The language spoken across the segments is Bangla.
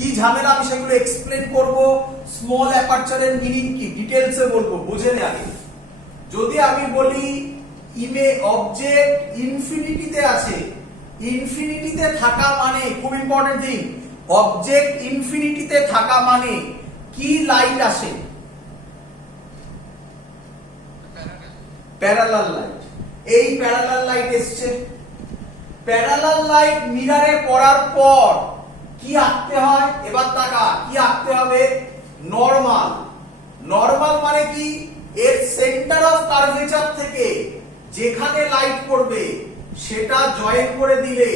কি ঝামেলা আমি সেগুলো এক্সপ্লেন করব। স্মল অ্যাপারচারের মিনিং কি ডিটেইলসে বলবো, বুঝে নে আগে। যদি আমি বলি অবজেক্ট ইনফিনিটিতে আছে, ইনফিনিটিতে থাকা মানে খুব ইম্পর্টেন্ট থিং, অবজেক্ট ইনফিনিটিতে থাকা মানে কি লাইট আসে? Parallel light. এই প্যারালাল লাইট এসছে, প্যারালাল লাইট মিররে পড়ার পর কি আঁকতে হয়? এবার তাকা, কি আঁকতে হবে? নরমাল। নরমাল মানে কি? এর সেন্টার অফ কার্ভেচার থেকে যেখানে লাইট পড়বে সেটা জয়েন করে দিলে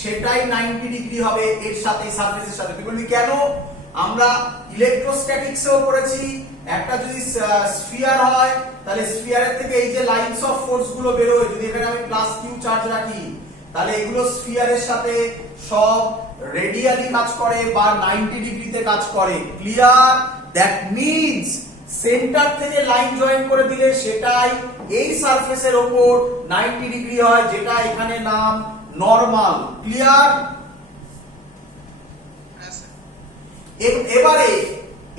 সেটাই 90 ডিগ্রি হবে এর সাথে, সারফেসের সাথে। তুই বলবি কেন? আমরা ইলেকট্রোস্ট্যাটিক্সেও পড়েছি, একটা যদি স্ফিয়ার হয় তাহলে স্ফিয়ারের থেকে এই যে লাইনস অফ ফোর্স গুলো বেরোয়, যদি এখানে আমি প্লাস কিউ চার্জ রাখি তাহলে এগুলো স্ফিয়ারের সাথে সব রেডিয়ালি কাজ করে বা 90 ডিগ্রিতে কাজ করে। ক্লিয়ার? দ্যাট মিন্স সেন্টার থেকে লাইন জয়েন করে দিলে সেটাই এই সারফেসের উপর 90 ডিগ্রি হয়, যেটা এখানে নাম নরমাল। ক্লিয়ার? এবারে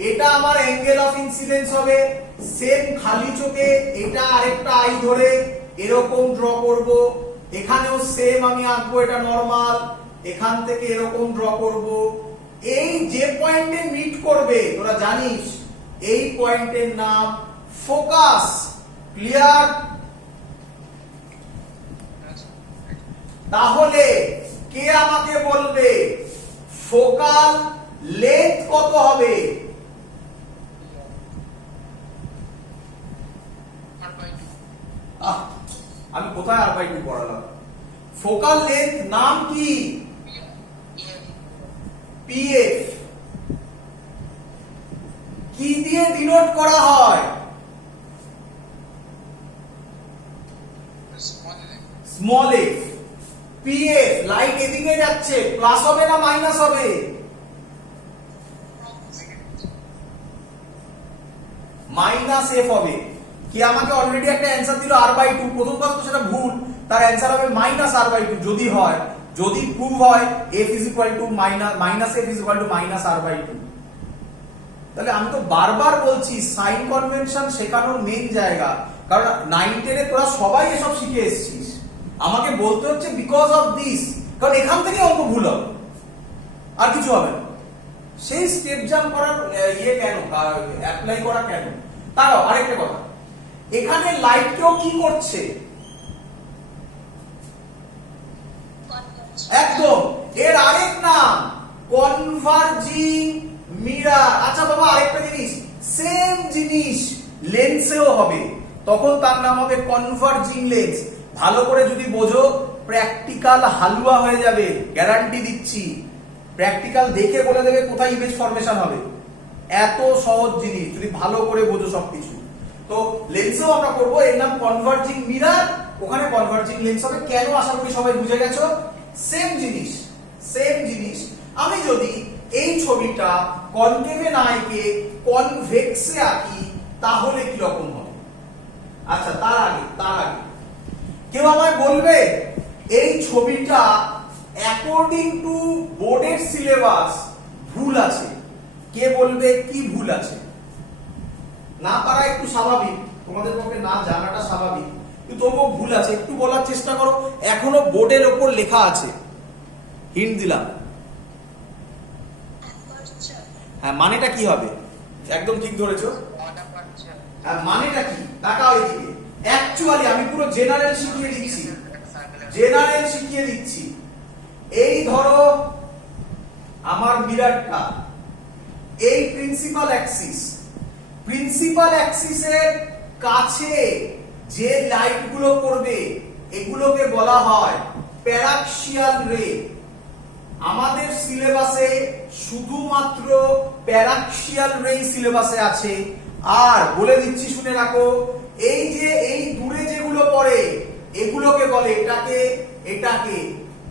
এটা আমার অ্যাঙ্গেল অফ ইনসিডেন্স হবে। সেম খালি চোখে এটা আরেকটা আই ধরে এরকম ড্র করব, এখানেও সেম আমি আঁকবো, এটা নরমাল, এখান থেকে এরকম ড্র করব। এই যে পয়েন্টে মিট করবে তোরা জানিস এই পয়েন্টের নাম ফোকাস। ক্লিয়ার? তাহলে কে আমাকে বলবে ফোকাল লেন্থ কত হবে? আমি কোথায় r/2 পড়ালাম? ফোকাল লেন্থ নাম কি? PF। কি দিয়ে ডিনোট করা হয়? Small f। PF লাইট এদিকে যাচ্ছে, প্লাস হবে না মাইনাস হবে? মাইনাস f হবে। কি আমাকে অলরেডি একটা অ্যানসার দিল r/2, প্রথম কথা তো সেটা ভুল, তার অ্যানসার হবে মাইনাস r/2 যদি হয়, যদি প্রুভ হয় f minus f minus r/2। তাহলে আমি তো বারবার বলছি সাইন কনভেনশন শেখানোর মেন জায়গা, কারণ 9 10 এ তোরা সবাই এসব শিখে এসেছিস, আমাকে বলতে হচ্ছে বিকজ অফ দিস, কারণ এখান থেকে অঙ্ক ভুল হবে আর কিছু হবে না। সেই স্টেপ জাম্প করার কেন অ্যাপ্লাই করা কেন? তারও আরেকটা কথা, এখানে লাইট কেউ কি করছে? একদম, এর আরেক নাম কনভার্জিং মিরর। আচ্ছা বাবা আরেকটা জিনিস, সেম জিনিস লেন্সেও হবে, তখন তার নাম হবে কনভার্জিং লেন্স। ভালো করে যদি বোঝো প্র্যাকটিক্যাল হালুয়া হয়ে যাবে, গ্যারান্টি দিচ্ছি। প্র্যাকটিক্যাল দেখে বলে দেবে কোথায় ইমেজ ফরমেশন হবে, এত সহজ জিনিস যদি ভালো করে বোঝো সবকিছু। তো লেন্সেও আমরা করবো, এর নাম কনভার্জিং মিরর, ওখানে কনভার্জিং লেন্স হবে। কেন? আশা করি সবাই বুঝে গেছো। সেম জিনিস, সেম জিনিস। আমি যদি এই ছবিটা কনকেভে না এঁকে কনভেক্সে আঁকি তাহলে কি রকম হবে? আচ্ছা তার আগে কেউ আমায় বলবে এই ছবিটা অ্যাকর্ডিং টু বোর্ডের সিলেবাস ভুল আছে। কে বলবে কি ভুল আছে? না পারা একটু স্বাভাবিক, তোমাদের পক্ষে না জানাটা স্বাভাবিক, কিন্তু তবুও ভুল আছে, একটু বলার চেষ্টা করো। এখনো বোর্ডের ওপর লেখা আছে, হিন্ট দিলাম। হ্যাঁ মানেটা কি হবে? একদম ঠিক ধরেছো। হ্যাঁ মানেটা কি? তাকাও এদিকে। অ্যাকচুয়ালি আমি পুরো জেনারেল শিখিয়ে দিচ্ছি। এই ধরো আমার মিররটা, এই প্রিন্সিপাল অ্যাক্সিসের কাছে যে লাইটগুলো পড়বে এগুলোকে বলা হয় প্যারাক্সিয়াল রে। আমাদের সিলেবাসে শুধুমাত্র প্যারাক্সিয়াল রে সিলেবাসে আছে। আর বলে দিচ্ছি শুনে রাখো, এই যে এই দূরে যেগুলো পড়ে এগুলোকে বলে, এটাকে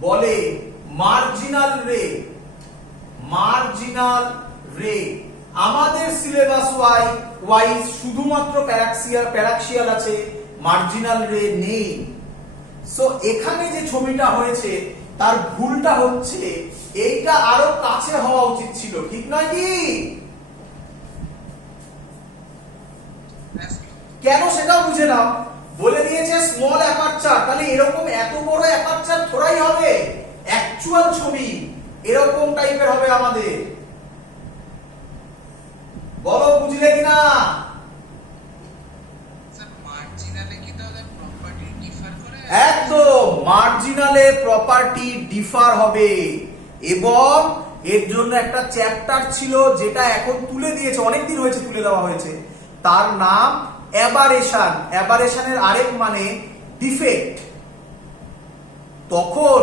বলে মার্জিনাল রে। আমাদের সিলেবাস ওয়াইজ শুধুমাত্র প্যারাক্সিয়াল আছে, মার্জিনাল রে নেই। সো এখানে যে ছবিটা হয়েছে তার ভুলটা হচ্ছে এইটা আরো কাছে হওয়া উচিত ছিল, ঠিক নয় কি? কেন সেটাও বুঝে নাও। বলে দিয়েছে স্মল অ্যাপারচার, তাহলে এরকম এত বড় অ্যাপারচার থোড়াই হবে, অ্যাকচুয়াল ছবি এরকম টাইপের হবে আমাদের। বলো বুঝলে কিনা? একদম, মার্জিনালে প্রপার্টি ডিফার হবে। এবং এর জন্য একটা চ্যাপ্টার ছিল যেটা এখন তুলে দিয়েছে, অনেকদিন হয়েছে তুলে দেওয়া হয়েছে, তার নাম অ্যাবারেশন। অ্যাবারেশনের আরেক মানে ডিফেক্ট। তখন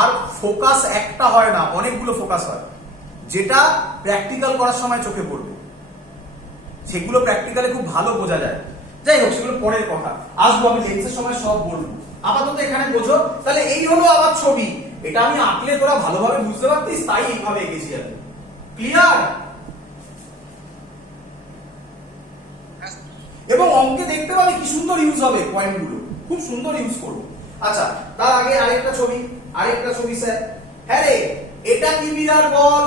আর ফোকাস একটা হয় না, অনেকগুলো ফোকাস হয়, যেটা প্র্যাকটিক্যাল করার সময় চোখে পড়বে। সেগুলো প্র্যাকটিক্যালে খুব ভালো বোঝা যায়। যাই হোক, সেগুলো পরের কথা, আসবো আমি লেন্সের সময় সব বলবো। আপাতত এখানে বোঝো, তাহলে এই হলো আমার ছবি। এটা আমি আঁকলে তোরা ভালোভাবে বুঝতে পারতিস, তাই এইভাবে এঁকেছি আমি। ক্লিয়ার? এবং অঙ্কে দেখতে পাবে কি সুন্দর ইউজ হবে পয়েন্টগুলো, খুব সুন্দর ইউজ করবো। আচ্ছা, তার আগে আরেকটা ছবি স্যার। হ্যাঁ রে, এটা কি মিরার বল?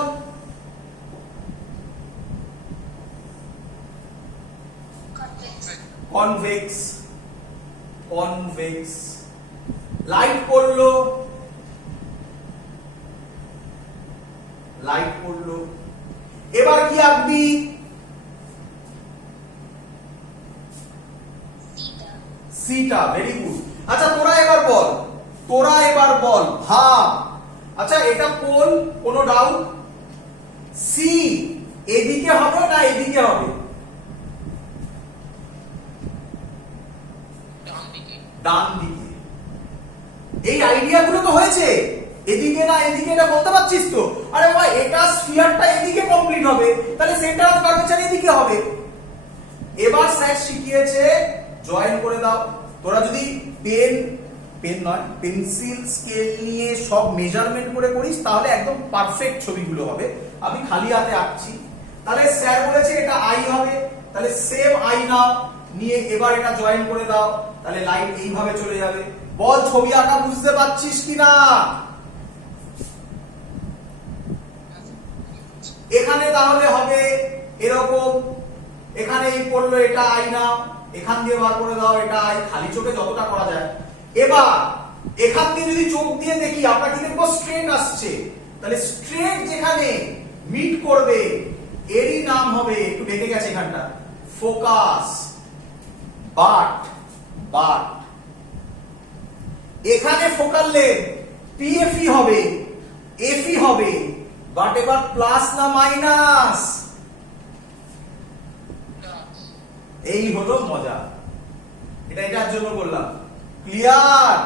কনভেক্স। লাইট পড়লো, এবার কি আঁকবি? সিটা। Very good. আচ্ছা, তোরা এবার বল ভাব। আচ্ছা, এটা কোন, কোনো ডাউট? সি এদিকে হবে না এদিকে হবে? ডান দিকে। এই আইডিয়াগুলো তো হয়েছে, এদিকে না এদিকে এটা বলতে পারছিস তো? আরে বাবা, এটা স্ফিয়ারটা এদিকে কমপ্লিট হবে, তাহলে সেন্টার অফ কার্ভেচার এদিকে হবে। এবার স্যার শিখিয়েছে জয়েন করে দাও। তোরা যদি পেন্সিল স্কেল নিয়ে সব মেজারমেন্ট করে করিস, তাহলে একদম পারফেক্ট ছবিগুলো হবে। আমি খালি হাতে আঁকছি। তাহলে স্যার বলেছে এটা আই হবে, তাহলে সেম আই নাও, নিয়ে এবার এটা জয়েন করে দাও, তাহলে লাইন এইভাবে চলে যাবে। বল ছবি আঁকা বুঝতে পারছিস কিনা? এখানে তাহলে হবে এরকম, এখানে এই পড়লো, এটা আই নাও, এখান দিয়ে বার করে দাও, এটা আই, খালি চোখে যতটা করা যায়। এবার এখান দিয়ে যদি চোখ দিয়ে দেখি, আমরা কি দেখবো? স্ট্রেট আসছে। তাহলে স্ট্রেট যেখানে মিট করবে এরই নাম হবে, একটু বেঁকে গেছে এখানটা, ফোকাস। বাট এখানে ফোকাল লেন্থ পিএফই হবে, এফই হবে। বাট এবার প্লাস না মাইনাস? এই হলো মজা, এটার জন্য বললাম। ক্লিয়ার?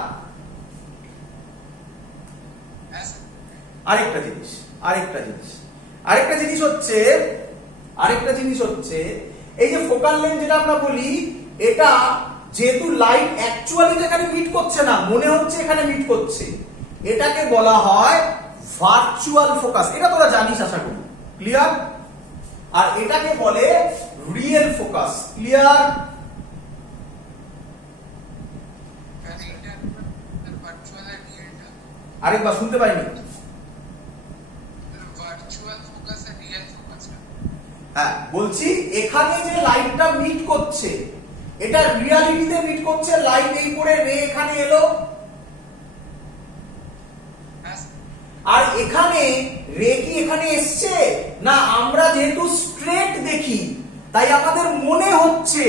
আরেকটা জিনিস হচ্ছে এই যে ফোকাল লেন্থ যেটা আমরা বলি, এটা যেহেতু লাইট অ্যাকচুয়ালি এখানে মিট করছে না, মনে হচ্ছে এখানে মিট করছে, এটাকে বলা হয় ভার্চুয়াল ফোকাস। এটা তোরা জানিস আশা করি। ক্লিয়ার? আর এটাকে বলে রিয়েল ফোকাস। ক্লিয়ার? আরেকবার শুনতে পাইনি। হ্যাঁ, বলছি এখানে যে লাইটটা মিট করছে, এটা রিয়ালিটিতে মিট করছে। লাইট এই করে রে এখানে এলো, আর এখানে রে কি এখানে এসছে না? আমরা যেহেতু স্ট্রেট দেখি, তাই আমাদের মনে হচ্ছে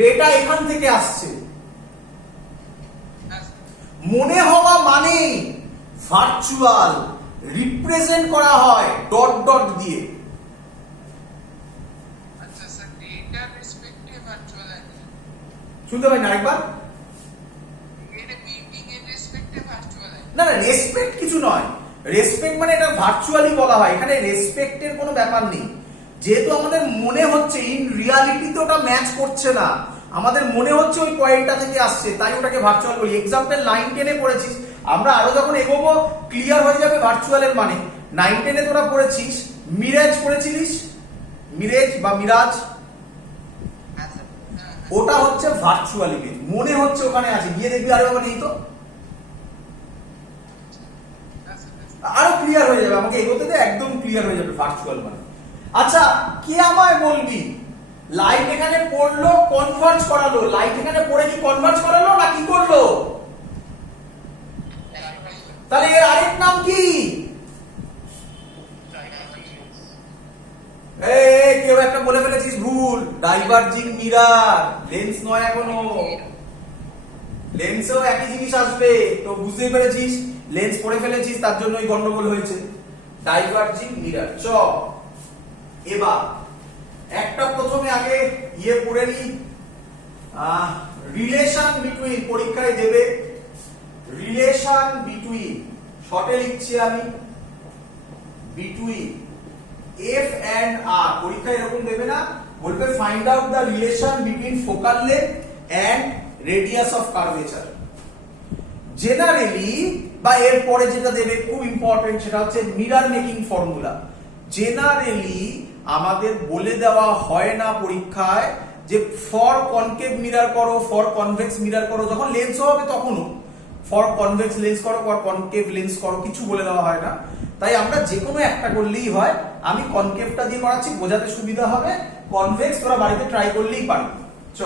রেটা এখান থেকে আসছে। মনে হওয়া মানে ভার্চুয়াল, রিপ্রেজেন্ট করা হয় ডট ডট দিয়ে। শুনতে পাই না আরেকবার? না, রেসপেক্ট কিছু নয়। রেসপেক্ট মানে এটা ভার্চুয়ালি বলা হয়, এখানে রেসপেক্টের কোনো ব্যাপার নেই। যেহেতু আমাদের মনে হচ্ছে, ইন রিয়ালিটিতে ওটা ম্যাচ করছে না, আমাদের মনে হচ্ছে ওই পয়েন্টটা থেকে আসছে, তাই ওটাকে ভার্চুয়াল বলি। এক্সাম্পল 9-10-এ পড়েছিস, আমরা আরো যখন এগোবো ক্লিয়ার হয়ে যাবে ভার্চুয়ালের মানে। 9-10-এ তোরা পড়েছিস মিরাজ, পড়েছিলিস মিরেজ বা মিরাজ, ওটা হচ্ছে ভার্চুয়াল ইমেজ। মনে হচ্ছে ওখানে আছে, গিয়ে দেখবি আরে বাবা নেই তো। আরো ক্লিয়ার হয়ে যাবে, আমাকে এগোতে দে, একদম ক্লিয়ার হয়ে যাবে ভার্চুয়াল মানে। আচ্ছা কে আমায় বলবি লাইট এখানে পড়লো কনভার্জ করালো, লাইট এখানে পড়ে কি কনভার্জ করালো না কি করলো? তাহলে এর আরেক নাম কি? কেউ একটা বলে ফেলেছিস ভুল, ডাইভার্জিং মিরর। লেন্স নয় এখনো, লেন্সেও একই জিনিস আসবে, তো বুঝতেই পেরেছিস লেন্স পড়ে ফেলেছিস তার জন্যই গন্ডগোল হয়েছে। Diverging mirror. চ এবার একটা প্রথমে আগে ইয়ে পড়ে নি, রিলেশন বিটুইন, পরীক্ষায় দেবে রিলেশন বিটুইন, শর্টে লিখছি আমি বিটুইন এফ এন্ড আর। পরীক্ষায় এরকম দেবে না, বলবে find out the relation between focal length and radius of curvature. Generally বা এর পরে যেটা দেবে খুব ইম্পর্টেন্ট, সেটা হচ্ছে মিরর মেকিং ফর্মুলা। জেনারেলি আমাদের বলে দেওয়া হয় না পরীক্ষায় যে ফর কনকেভ মিরর করো, ফর কনভেক্স মিরর করো, যখন লেন্স হবে তখনও ফর কনভেক্স লেন্স করো, ফর কনকেভ লেন্স করো, কিছু বলে দেওয়া হয় না। তাই আমরা যে কোনো একটা করলেই হয়। আমি কনকেভটা দিয়ে করাচ্ছি, বোঝাতে সুবিধা হবে। কনভেক্স তোরা বাড়িতে ট্রাই করলেই পারবি। চ,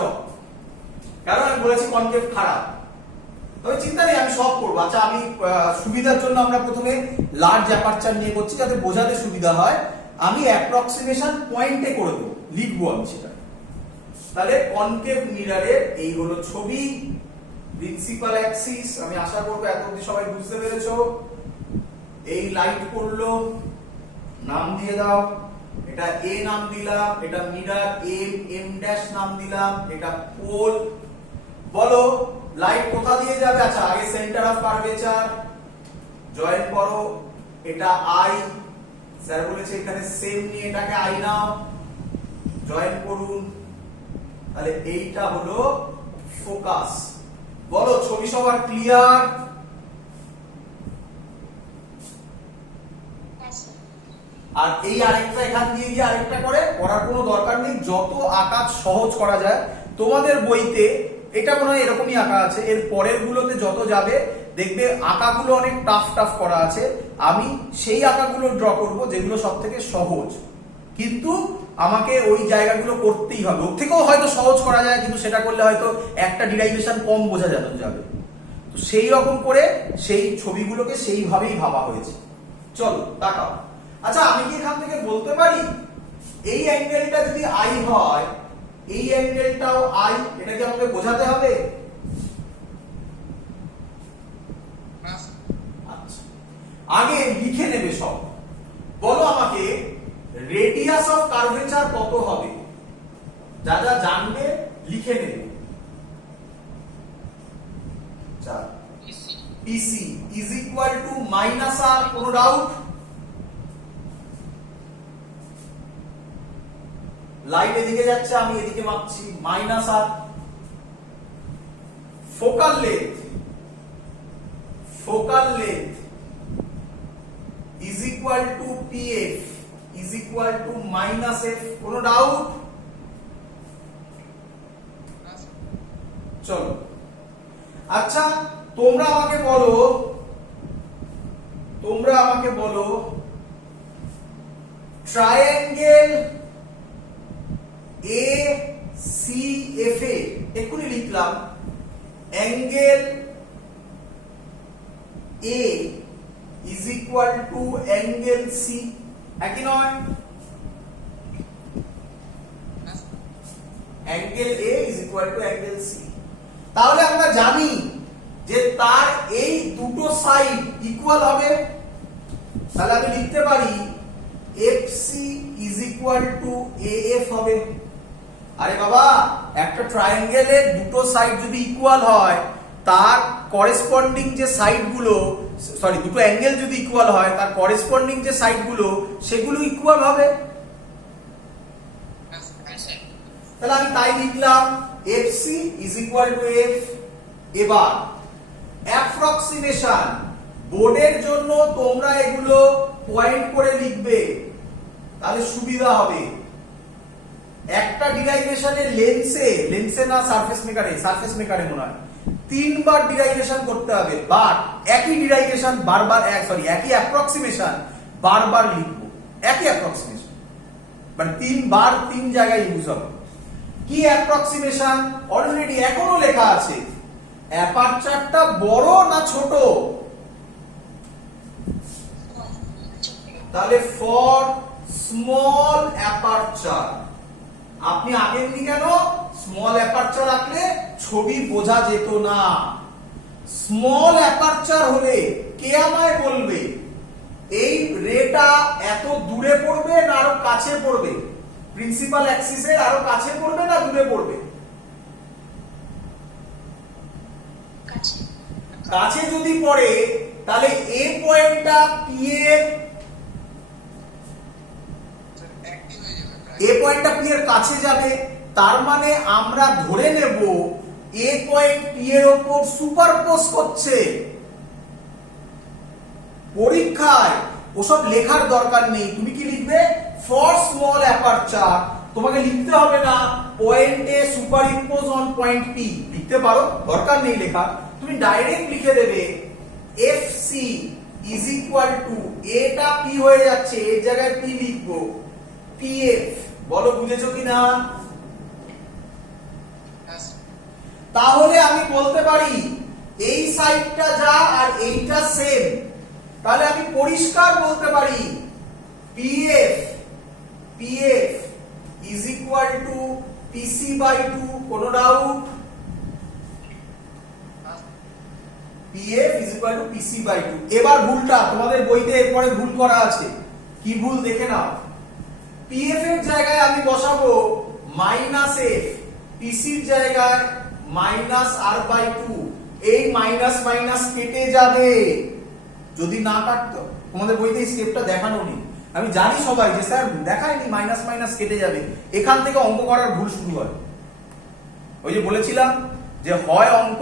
কারণ আমি বলেছি কনকেভ খারাপ, তবে চিন্তা নেই, আমি সব করবো। আচ্ছা আমি সুবিধার জন্য আমরা প্রথমে লার্জ অ্যাপারচার নিয়ে করছি যাতে বোঝাতে সুবিধা হয়। আমি অ্যাপ্রক্সিমেশন পয়েন্টে করে দেবো, লিখবো আমি সেটা। তাহলে কনকেভ মিররের এই হলো ছবি, প্রিন্সিপাল অ্যাক্সিস। আমি আশা করবো এত অবধি সবাই বুঝতে পেরেছো। এই লাইট পড়লো, নাম দিয়ে দাও, এটা এ নাম দিলাম, এটা মিরর এম, এম ড্যাশ নাম দিলাম, এটা পোল। বলো লাইট কোথা দিয়ে যাবে? আচ্ছা আগে সেন্টার অফ কার্ভেচার জয়েন করো, এটা আই, স্যার বলেছে এখানে সেম নিয়ে এটাকে আই নাও, জয়েন করুন। তাহলে এইটা হলো ফোকাস। বলো ছবি সবার ক্লিয়ার? আর এই আরেকটা এখান দিয়ে গিয়ে আরেকটা করে করার কোনো দরকার নেই, যত আঁকা সহজ করা যায়। তোমাদের বইতে এটা মনে হয় এরকমই আঁকা আছে, এর পরের গুলোতে যত যাবে দেখবে আঁকাগুলো অনেক টাফ টাফ করা আছে। আমি সেই আঁকাগুলো ড্র করব যেগুলো সব থেকে সহজ, কিন্তু আমাকে ওই জায়গাগুলো করতেই হবে। ওর থেকেও হয়তো সহজ করা যায়, কিন্তু সেটা করলে হয়তো একটা ডিরাইভেশন কম বোঝা যাবে। তো সেই রকম করে সেই ছবিগুলোকে সেইভাবেই ভাবা হয়েছে। চলো তাকাও। আচ্ছা আমি কি এখান থেকে বলতে পারি এই অ্যাঙ্গেলটা যদি আই হয়, এই অ্যাঙ্গেলটাও আই, এটা কি আমাকে বোঝাতে হবে? আচ্ছা আগে লিখে নেবে সব। বলো আমাকে রেডিয়াস অফ কার্ভেচার কত হবে? যা যা জানবে লিখে নেবে। PC is equal to minus r, কোনো ডাউট? লাইট এদিকে যাচ্ছে, আমি এদিকে মাপছি, minus R. Focal length is equal to PF is equal to minus F, কোনো ডাউট? চলো আচ্ছা তোমরা আমাকে বলো ট্রায়াঙ্গেল ACF এ এক্ষুনি লিখলাম angle A is equal to angle C, একই নয়? Angle A is equal to angle C। তাহলে আমরা জানি যে তার এই দুটো সাইড ইকুয়াল হবে। তাহলে আমি লিখতে পারি FC is equal to AF হবে। আরে বাবা একটা ট্রায়াঙ্গেলের দুটো সাইড যদি ইকুয়াল হয়, তার করেসপন্ডিং যে সাইডগুলো, সরি দুটো অ্যাঙ্গেল যদি ইকুয়াল হয়, তার করেসপন্ডিং যে সাইডগুলো সেগুলো ইকুয়াল হবে। তাহলে আমি তাই লিখলাম FC is equal to F। এবার অ্যাপ্রক্সিমেশন, বোর্ডের জন্য তোমরা এগুলো পয়েন্ট করে লিখবে, তাহলে সুবিধা হবে। একটা ডিরাইভেশনের লেন্সে না সারফেস মেকারে মনে হয় তিনবার ডিরাইভেশন করতে হবে, বাট একই ডিরাইভেশন বারবার একই অ্যাপ্রক্সিমেশন বারবার লিখবো, একই অ্যাপ্রক্সিমেশন মানে তিনবার তিন জায়গায় ইউজ হবে। কি অ্যাপ্রক্সিমেশন? অলরেডি এখনো লেখা আছে, অ্যাপারচারটা বড় না ছোট? তাহলে ফর স্মল অ্যাপারচার, আপনি আঁকেননি কেন? স্মল অ্যাপারচার আঁকলে ছবি বোঝা যেত না। স্মল অ্যাপারচার হলে কে আমায় বলবে এই রেটা এত দূরে পড়বে না আরো কাছে পড়বে? প্রিন্সিপাল অ্যাক্সিসের আরো কাছে পড়বে না দূরে পড়বে? কাছে যদি পড়ে তাহলে এ পয়েন্টটা পি এর কাছে যাবে, তার মানে আমরা ধরে নেব এ পয়েন্ট পি এর উপর সুপারপোজ করছে। পরীক্ষায় ওসব লেখার দরকার নেই, তুমি কি লিখবে? ফর স্মল অ্যাপারচার, তোমাকে লিখতে হবে না point A superimpose on point P, লিখতে পারো, দরকার নেই লেখা। তুমি ডাইরেক্ট লিখে দেবে F C is equal to, এটা পি হয়ে যাচ্ছে, এর জায়গায় পি লিখবো, পি এফ। বলো বুঝেছো কিনা? তাহলে আমি বলতে পারি এই সাইডটা যা আর এইটা সেম, তাহলে আমি পরিষ্কার বলতে পারি PF is equal to PC by 2, কোনো doubt? PF is equal to PC by 2। এবার ভুলটা তোমাদের বইতে এরপরে ভুল করা আছে, কি ভুল দেখে নাও। পিএফ এর জায়গায় আমি বসাবো মাইনাস এফ, পিসির জায়গায় মাইনাস আর বাই 2, এই মাইনাস মাইনাস কেটে যাবে। যদি না কাটতো, তোমাদের বইতে এই স্টেপটা দেখানো নেই, আমি জানি সবাই যে স্যার দেখায়নি মাইনাস মাইনাস কেটে যাবে, এখান থেকে অঙ্ক করার ভুল শুরু হয়। ওই যে বলেছিলাম যে হয় অঙ্ক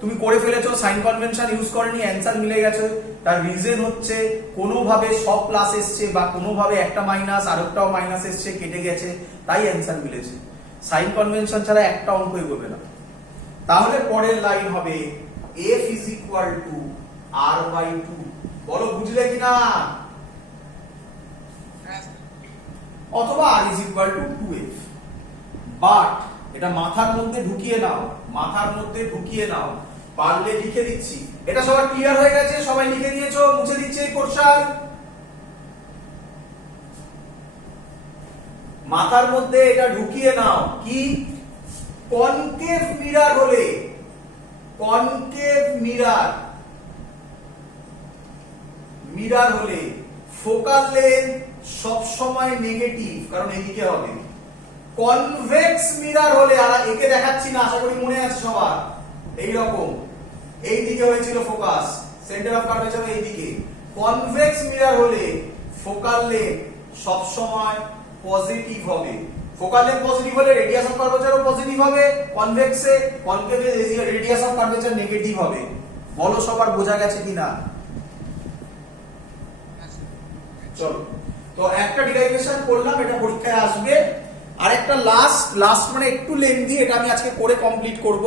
তুমি করে ফেলেছো, সাইন কনভেনশন ইউজ করনি, অ্যান্সার মিলে গেছে, তার রিজন হচ্ছে কোনোভাবে সব প্লাস এসছে বা কোনোভাবে একটা মাইনাস আরেকটাও মাইনাস এসছে, কেটে গেছে, তাই অ্যান্সার মিলেছে। সাইন কনভেনশন ছাড়া একটা অঙ্কই করবে না। তাহলে পরের লাইন হবে f is equal to r by 2। বলো বুঝলে কিনা? অথবা r is equal to 2f। But এটা মাথার মধ্যে ঢুকিয়ে নাও, মাথার মধ্যে ঢুকিয়ে নাও, পারলে লিখে দিচ্ছি। এটা সবার ক্লিয়ার হয়ে গেছে? সবাই লিখে দিয়েছো? মুছে দিচ্ছে এই পোরশন। মাথার মধ্যে এটা ঢুকিয়ে নাও। কি? কনকেভ মিরর হলে, কনকেভ মিরর হলে ফোকাল লেন্থ সব সময় নেগেটিভ, কারণ এদিকে হবে। কনভেক্স মিরর হলে, আর একে দেখাচ্ছি না, আশা করি মনে আছে সবার, এই রকম এই দিকে হয়েছিল ফোকাস, সেন্টার অফ কার্ভেচার এই দিকে। কনভেক্স মিরর হলে ফোকাল লেন্থ সব সময় পজিটিভ হবে। ফোকাল লেন্থ পজিটিভ হলে রেডিয়াস অফ কার্ভেচারও পজিটিভ হবে, কনভেক্সে কনকেভে রেডিয়াস অফ কার্ভেচার নেগেটিভ হবে। বলো সবার বোঝা গেছে কিনা? চলো, তো একটা ডিরাইভেশন করলাম, এটা পরীক্ষায় আসবে। আর একটা লাস্ট মানে একটু লেন্থি, এটা আমি আজকে করে কমপ্লিট করব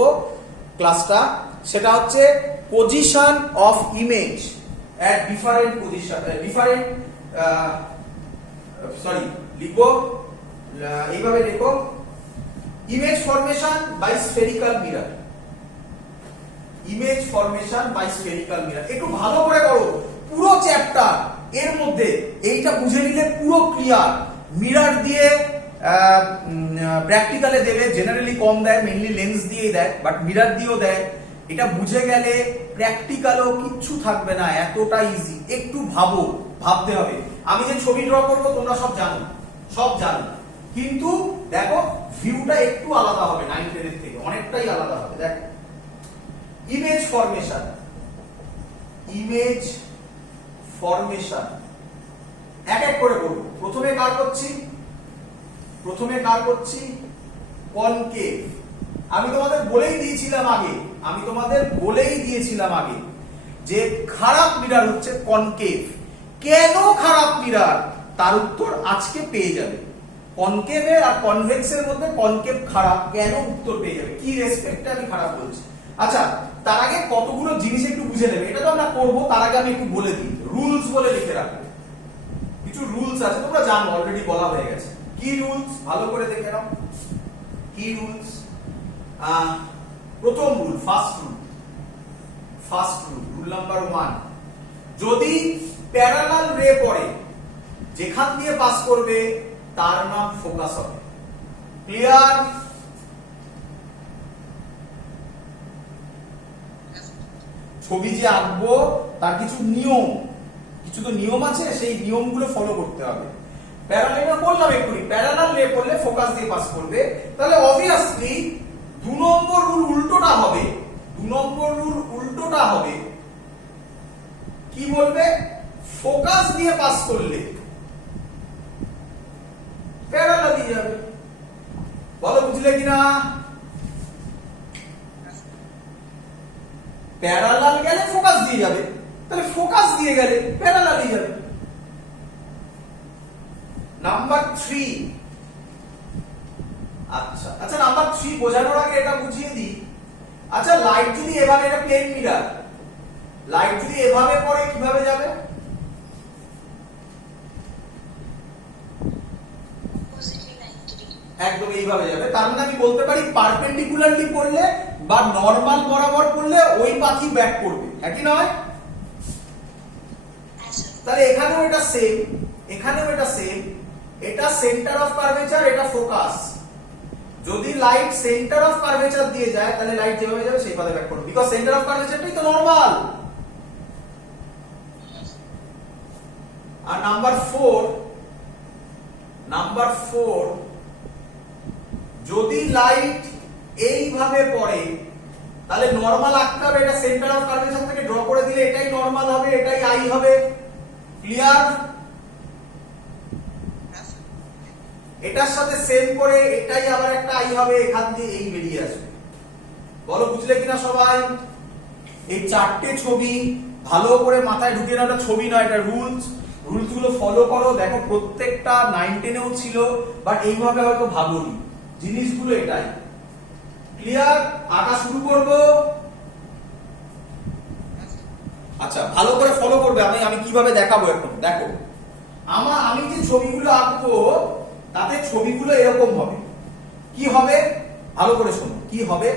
ক্লাসটা। সেটা হচ্ছে position of image at different position, different লিখবো এইভাবে, দেখো image formation by spherical mirror. Image formation by spherical mirror একটু ভালো করে করো, পুরো চ্যাপ্টার এর মধ্যে এইটা বুঝে নিলে পুরো ক্লিয়ার। মিরর দিয়ে প্র্যাকটিক্যালে দেবে, জেনারেলি কম দেয়, মেইনলি লেন্স দিয়েই দেয়, বাট মিরর দিয়েও দেয়। এটা বুঝে গেলে প্র্যাকটিক্যালও কিচ্ছু থাকবে না, এতটা ইজি। একটু ভাবতে হবে। আমি যে ছবি ড্র করবো তোমরা সব জানো, কিন্তু দেখো ভিউটা একটু আলাদা হবে, 9-10 এর থেকে অনেকটাই আলাদা হবে। দেখো ইমেজ ফরমেশন এক এক করে করব। প্রথমে কার করছি কনকেভ। আমি তোমাদের বলেই দিয়েছিলাম আগে যে খারাপ মিরর হচ্ছে কনকেভ। কেন খারাপ মিরর, তার উত্তর আজকে পেয়ে যাবে। কনকেভের আর কনভেক্সের মধ্যে কনকেভ খারাপ, কেন উত্তর পেয়ে যাবে, কি রেসপেক্টে আমি খারাপ বলছি। আচ্ছা, তার আগে কতগুলো জিনিস একটু বুঝে নেবে, এটা তো আমরা করবো, তার আগে আমি একটু বলে দিই। রুলস বলে লিখে রাখবো, কিছু রুলস আছে, তোমরা জানো, অলরেডি বলা হয়ে গেছে। কি রুলস ভালো করে দেখে নাও। কি রুলস? প্রথম রুল, ফার্স্ট রুল নাম্বার 1, যদি প্যারালাল রে পড়ে, যেখান দিয়ে পাস করবে তার নাম ফোকাস হবে। ক্লিয়ার? ছবি যে আঁকবো তার কিছু তো নিয়ম আছে, সেই নিয়মগুলো ফলো করতে হবে। প্যারালাল বললাম এক্ষুনি, প্যারালাল রে পড়লে ফোকাস দিয়ে পাস করবে, তাহলে অবভিয়াসলি 2 নম্বর রুল উল্টোটা হবে। 2 নম্বর রুল উল্টোটা হবে, কি বলবে? ফোকাস দিয়ে পাস করলে প্যারালাল দিয়ে যাবে। বলো বুঝলে কিনা? প্যারালাল গেলে ফোকাস দিয়ে যাবে, তাহলে ফোকাস দিয়ে গেলে প্যারালাল দিয়ে যাবে। নাম্বার 3, আচ্ছা নাম্বার 3 বোঝানোর আগে এটা বুঝিয়ে দিই। আচ্ছা, লাইট যদি এভাবে, এটা প্লেন মিরর, লাইট যদি এভাবে পড়ে কিভাবে যাবে? একদম এইভাবে যাবে। তার মানে আমি বলতে পারি পারপেন্ডিকুলারলি পড়লে বা নরমাল বরাবর পড়লে ওই পাখি ব্যাক করবে, একই নয়? তাহলে এখানেও এটা সেম, এখানেও এটা সেম। এটা সেন্টার অফ কার্ভেচার, এটা ফোকাস। যদি লাইট সেন্টার অফ কার্ভেচার দিয়ে যায়, তাহলে লাইট যেভাবে যাবে সেই পাশে ব্যাক করবে, বিকজ সেন্টার অফ কার্ভেচারটাই তো নরমাল। আর নাম্বার 4, যদি লাইট এইভাবে পড়ে, তাহলে নরমাল আঁকতে হবে। এটা সেন্টার অফ কার্ভেচার থেকে ড্র করে দিলে এটাই নরমাল হবে, এটাই আই হবে। ক্লিয়ার? এটার সাথে সেম করে এটাই আবার একটা আই হবে, এখান দিয়ে এই বেরিয়ে আসবে। বলো বুঝলে কিনা সবাই? এই 4টে ছবি ভালো করে মাথায় ঢুকিয়ে নাও। এটা ছবি নয়, এটা রুলস গুলো ফলো করো। দেখো প্রত্যেকটা 9, 10-এও ছিল, বাট এইভাবে হয়তো ভাবোনি। জিনিসগুলো এটাই। ক্লিয়ার? আঁকা শুরু করব। আচ্ছা, ভালো করে ফলো করবে। আমি কিভাবে দেখাবো এখন দেখো। আমি যে ছবিগুলো আঁকবো তাতে ছবিগুলো এরকম হবে। কি হবে ভালো করে শোনো। কি হবে?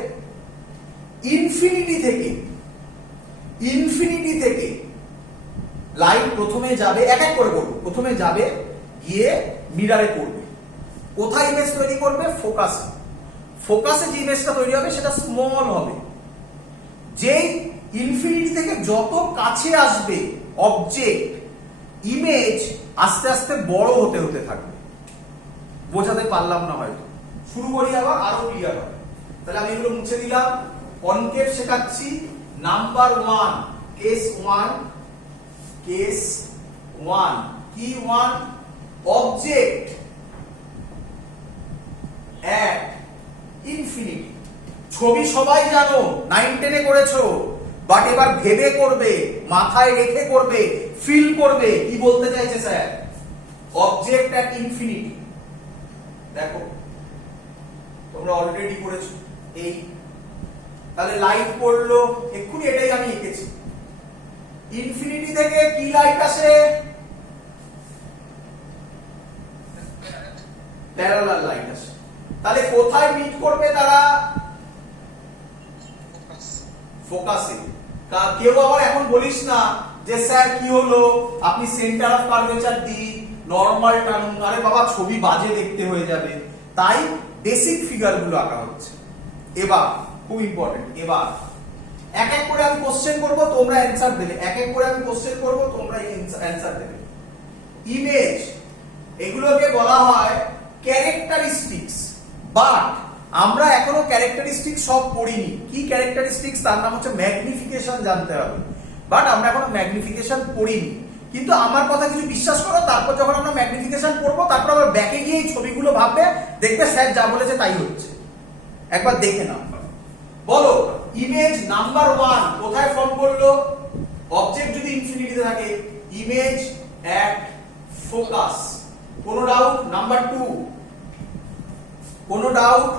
ইনফিনিটি থেকে লাইট প্রথমে যাবে, এক এক করে করবো। প্রথমে যাবে, গিয়ে মিররে পড়বে। কোথায় ইমেজ তৈরি করবে? ফোকাসে যে ইমেজটা তৈরি হবে সেটা স্মল হবে। যেই ইনফিনিটি থেকে যত কাছে আসবে অবজেক্ট, ইমেজ আস্তে আস্তে বড় হতে থাকবে। বোঝাতে পারলাম না হয়তো। শুরু করি আবার, আরো ক্লিয়ার হবে। তাহলে আমি এগুলো মুছে দিলাম। কনকেভ শেখাচ্ছি। Number 1, case 1। কি 1? Object at infinity. ছবি সবাই জানো, 9, 10-এ করেছো, বাট এবার ভেবে করবে, মাথায় রেখে করবে, ফিল করবে। কি বলতে চাইছে স্যার? Object at infinity. দেখো তোমরা অলরেডি করেছো এই। তাহলে লাইট পড়লো, এক্ষুনি এটাই আমি এঁকেছি। ইনফিনিটি থেকে কি লাইট আসে? প্যারালাল লাইট আসে। তাহলে কোথায় মিট করবে তারা? ফোকাসে। কেউ আবার এখন বলিস না যে স্যার কি হলো, আপনি সেন্টার অফ কার্ভেচার দিন, নরমাল টানুন। আরে বাবা, ছবি বাজে দেখতে হয়ে যাবে। তাই বেসিক ফিগার গুলো আঁকা হচ্ছে। এবার খুব ইম্পর্টেন্ট, এবার এক এক করে আমি কোশ্চেন করব, তোমরা অ্যানসার দেবে। এক এক করে আমি কোশ্চেন করব, তোমরা অ্যানসার দেবে। ইমেজ, এগুলোকে বলা হয় ক্যারেক্টারিস্টিক্স, বাট আমরা এখনো ক্যারেক্টারিস্টিক্স সব পড়িনি। কি ক্যারেক্টারিস্টিক্স? তার নাম হচ্ছে ম্যাগনিফিকেশন, জানতে হবে। বাট আমরা এখনো ম্যাগনিফিকেশন পড়িনি। কিন্তু আমার কথা কিছু বিশ্বাস করো, তারপর যখন আমরা ম্যাগনিফিকেশন পড়বো, তারপর আবার ব্যাকে গিয়ে এই ছবিগুলো ভাববে, দেখবে স্যার যা বলেছে তাই হচ্ছে। একবার দেখে নাও। বলো, ইমেজ নাম্বার 1 কোথায় ফর্ম করলো? অবজেক্ট যদি ইনফিনিটিতে থাকে, ইমেজ অ্যাট ফোকাস। কোনো ডাউট? নাম্বার 2, কোনো ডাউট?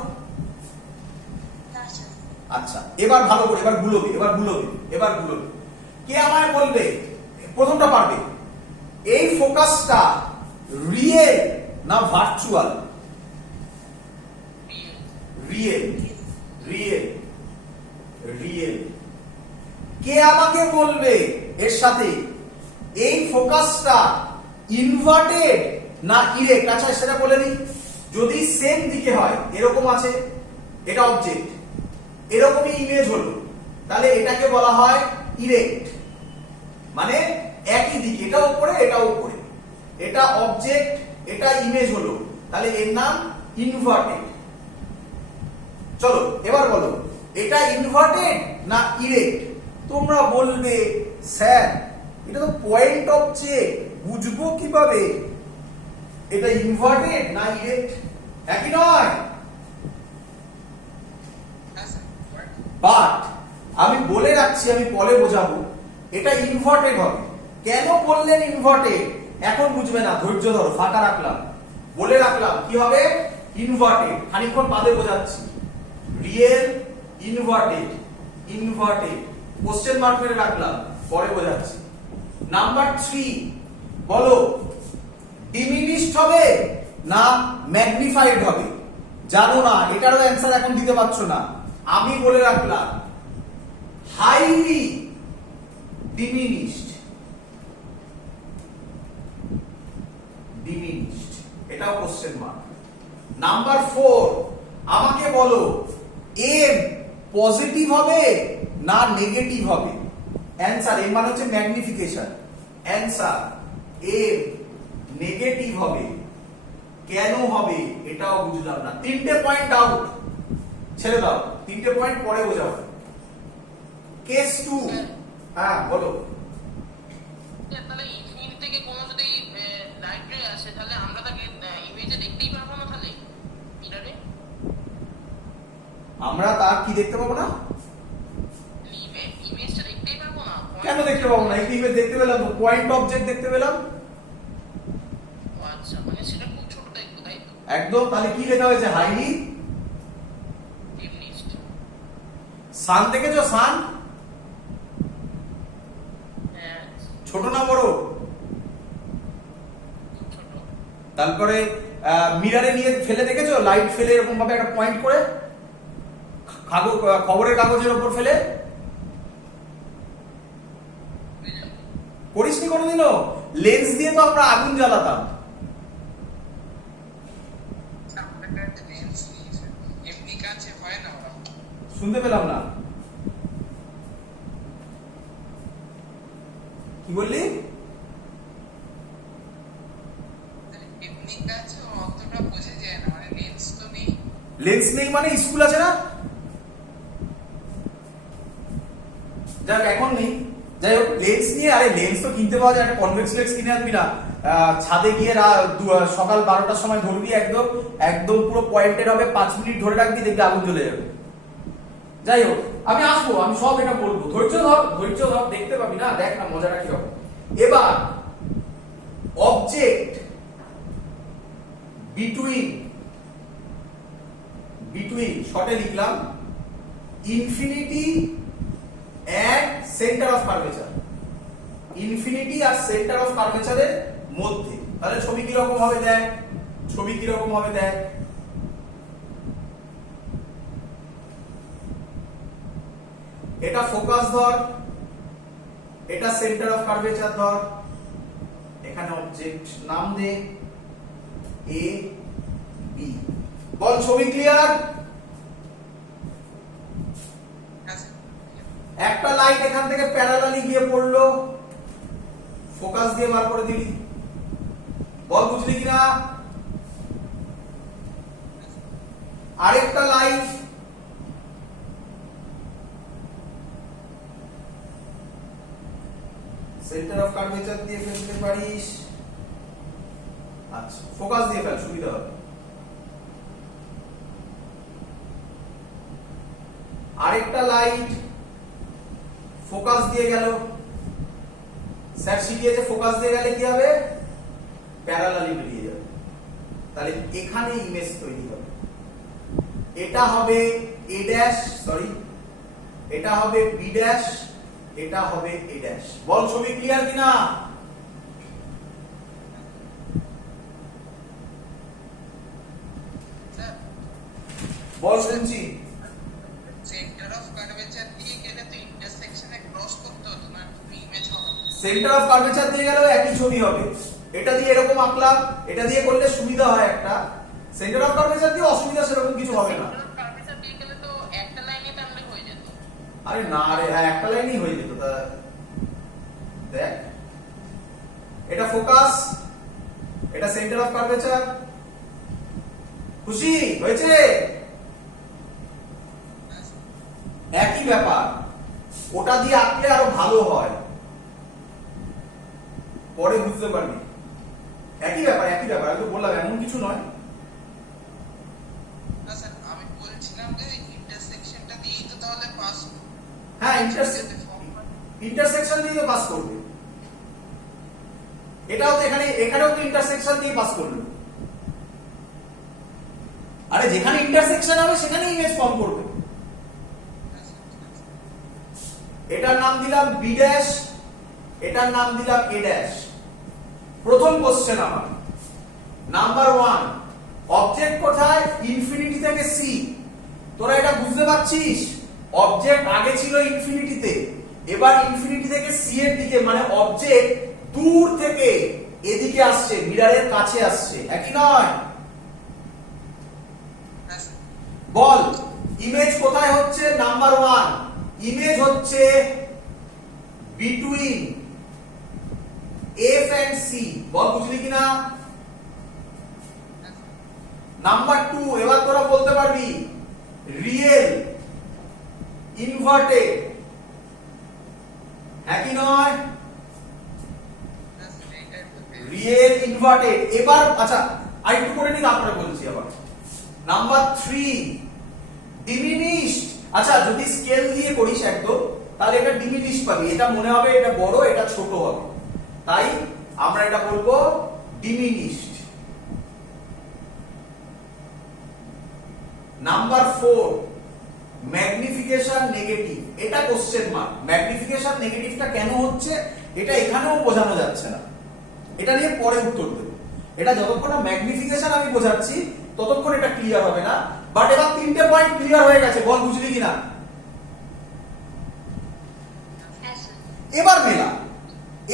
আচ্ছা, এবার ভালো করে, এবার গুলোবে কে আমায় বলবে? প্রথমটা পারবে। এই ফোকাসটা রিয়েল না ভার্চুয়াল? রিয়েল। Real real. কে আমাকে বলবে এর সাথে এই ফোকাসটা ইনভার্টেড না ইরেক্ট? আচ্ছা সেটা বলে নিই। যদি সেম দিকে হয়, এরকম আছে, এটা অবজেক্ট, এরকমই ইমেজ হলো, তাহলে এটাকে বলা হয় ইরেক্ট, মানে একই দিকে, এটা উপরে এটা উপরে, এটা অবজেক্ট এটা ইমেজ হলো, তাহলে এর নাম ইনভার্টেড। চলো এবার বলো, এটা ইনভার্টেড না ইরেক্ট? তোমরা বলবে স্যার এটা তো পয়েন্ট অবজেক্ট, বুঝবো কিভাবে এটা ইনভার্টেড না ইরেক্ট? একই নয়। বাট আমি বলে রাখছি, আমি পরে বোঝাবো, এটা ইনভার্টেড হবে। কেন বললেন ইনভার্টেড এখন বুঝবে না, ধৈর্য ধরো, ফাঁকা রাখলাম, বলে রাখলাম কি হবে ইনভার্টেড, খানিকক্ষণ বাদে বোঝাচ্ছি। Real inverted, inverted question mark করে রাখলাম, পরে বোঝাচ্ছি। নাম্বার 3 বলো, ডিমিনিশড হবে না ম্যাগনিফাইড হবে? জানো না, এটারও অ্যান্সার এখন দিতে পারছো না, আমি বলে রাখলাম হাইলি ডিমিনিশড। ডিমিনিশড এটাও কোশ্চেন মার্ক। নাম্বার 4 আমাকে বলো, এম পজিটিভ হবে না নেগেটিভ হবে? অ্যান্সার এম মানে হচ্ছে ম্যাগনিফিকেশন, অ্যান্সার এম নেগেটিভ হবে। কেন হবে এটাও বুঝলাম না। 3টে পয়েন্ট আউট, ছেড়ে দাও, 3টে পয়েন্ট পরে বোঝাবো। কেস 2 হ্যাঁ বলো। তাহলে ইনফিনিটি থেকে কোন যদি লাইট রে আসে, তাহলে আমরা তাকে ইমেজে দেখতেই পারবো না? তাহলে মিররে আমরা তার কি দেখতে পাবো না? ইমেজটা দেখতেই পারবো না। কেন দেখতে পাবো না? এই ইমেজ দেখতে পেলাম তো, পয়েন্ট অবজেক্ট দেখতে পেলাম। আচ্ছা, মানে সেটা খুব ছোট দেখতে, তাই তো? একদম। তাহলে কি লেখা হয়েছে? Highly diminished. সান দেখেছো? সান হ্যাঁ, ছোট না বড়? খুব ছোট। তারপরে মিররে নিয়ে ফেলে দেখেছো? লাইট ফেলে এরকম ভাবে একটা পয়েন্ট করে খবরের কাগজের উপর ফেলে, করিসনি কোনোদিনও? লেন্স দিয়ে তো আমরা আগুন জ্বালাতাম। শুনতে পেলাম না, কি বললি? লেন্স নেই মানে স্কুল আছে না? যাক এখন নেই, যাই হোক লেন্স নিয়ে, আরে লেন্স তো কিনতে পাওয়া যায়, একটা কনভেক্স লেন্স কিনে আনবি না, ছাদে গিয়ে সকাল 12টার সময় ধরবি, একদম একদম পুরো পয়েন্টেড হবে, 5 মিনিট ধরে রাখবি, দেখবি আগুন জ্বলে যাবে। যাই হোক আমি আসবো, আমি সব এটা বলবো, ধৈর্য ধর, দেখতে পাবি না, দেখ না মজাটা কিরকম। এবার অবজেক্ট বিটুইন শর্টে লিখলাম infinity and centre of curvature, infinity আর সেন্টার অফ কার্ভেচারের মধ্যে। তাহলে ছবি কিরকম হবে দেখ, ছবি কিরকম হবে দেখ। এটা ফোকাস ধর, এটা সেন্টার অফ কার্ভেচার ধর, এখানে অবজেক্ট নাম দে এ বি। বল ছবি ক্লিয়ার? একটা লাইট এখান থেকে প্যারালালি গিয়ে পড়লো, ফোকাস দিয়ে বার করে দিলি। বল বুঝলি কিনা? আরেকটা লাইট সেন্টার অফ কার্ভেচার দিয়ে ফেলতে পারিস। আচ্ছা ফোকাস দিয়ে ফেল, সুবিধা হবে। আরেকটা লাইট ফোকাস দিয়ে গেল, স্যার শিখিয়েছে ফোকাস দিয়ে গেলে কি হবে? প্যারালালি বেরিয়ে যাবে, তাহলে এখানে ইমেজ তৈরি হবে। এটা হবে এ ড্যাশ, সরি এটা হবে বি ড্যাশ, এটা হবে এ ড্যাশ। বল ছবি ক্লিয়ার কিনা? স্যার বল শুনছি। সেন্টার অফ কার্ভেচার দিয়ে গেলে তো ইন্টারসেকশনে ক্রস করতে হতো না, ইমেজ হবে। সেন্টার অফ কার্ভেচার দিয়ে গেলেও একই ছবি হবে। এটা দিয়ে এরকম আঁকলাম, এটা দিয়ে করলে সুবিধা হয় একটা। সেন্টার অফ কার্ভেচার দিয়ে অসুবিধা সেরকম কিছু হবে না। সেন্টার অফ কার্ভেচার দিয়ে গেলে তো একটা লাইনে টানলে হয়ে যেত। আরে না রে, হ্যাঁ একটা লাইনই হয়ে যেত। তা দেখ, এটা ফোকাস, এটা সেন্টার অফ কার্ভেচার। খুশি হয়েছে? একই ব্যাপার, ওটা দিয়ে আঁকলে আরো ভালো হয়, পরে বুঝতে পারবি। একই ব্যাপার, একই ব্যাপার, আমি তো বললাম এমন কিছু নয়। না স্যার, আমি বলছিলাম যে ইন্টারসেকশনটা দিয়েই তো তাহলে পাস। হ্যাঁ, ইন্টারসেকশন দিয়ে তো পাস করবে। এটাও তো এখানেও তো ইন্টারসেকশন দিয়ে পাস করবে। আরে যেখানে ইন্টারসেকশন হবে সেখানে ইমেজ ফর্ম করবে। এটার নাম দিলাম বি ড্যাশ, এটার নাম দিলাম এ ড্যাশ। প্রথম কোশ্চেন আমার নাম্বার 1, অবজেক্ট কোথায়? ইনফিনিটি থেকে সি। তোরা এটা বুঝতে পারছিস? অবজেক্ট আগে ছিল ইনফিনিটিতে, এবার ইনফিনিটি থেকে সি এর দিকে, মানে অবজেক্ট দূর থেকে এদিকে আসছে, মিররের কাছে আসছে, একই নয়? বল ইমেজ কোথায় হচ্ছে? নাম্বার 1, ইমেজ হচ্ছে বিটুইন এফ এন্ড সি। বল বুঝলি কিনা? নাম্বার 2, এবার তোরা বলতে পারবি রিয়েল ইনভার্টেড, একই নয়? Real inverted. এবার আচ্ছা আরেকটু করে নি, তারপরে বলছি আবার। Number 3, diminished. আচ্ছা যদি স্কেল দিয়ে করিস একদম, তাহলে এটা ডিমিনিশ পাবি, এটা মনে হবে এটা বড়, এটা ছোট হবে, তাই আমরা এটা বলবো ডিমিনিশড। Number 4, magnification negative. এটা কোশ্চেন মার্ক। ম্যাগনিফিকেশন নেগেটিভটা কেন হচ্ছে এটা এখানেও বোঝানো যাচ্ছে না, এটা নিয়ে পরে উত্তর দেব। এটা যতক্ষণ না ম্যাগনিফিকেশন আমি বোঝাচ্ছি ততক্ষণ এটা ক্লিয়ার হবে না। বাট এবার 3টে পয়েন্ট ক্লিয়ার হয়ে গেছে। বল বুঝলি কিনা? এবার মেলা,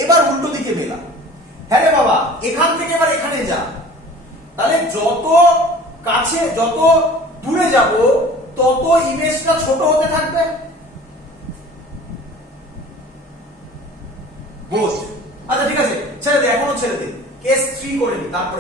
এবার উল্টো দিকে মেলা। হ্যাঁ রে বাবা, এখান থেকে এবার এখানে যা, তাহলে যত কাছে যত দূরে যাব তত ইমেজটা ছোট হতে থাকবে। বোঝ? আচ্ছা ঠিক আছে, ছেড়ে দে, এখনো ছেড়ে দে। কেস 3 করে নি, তারপর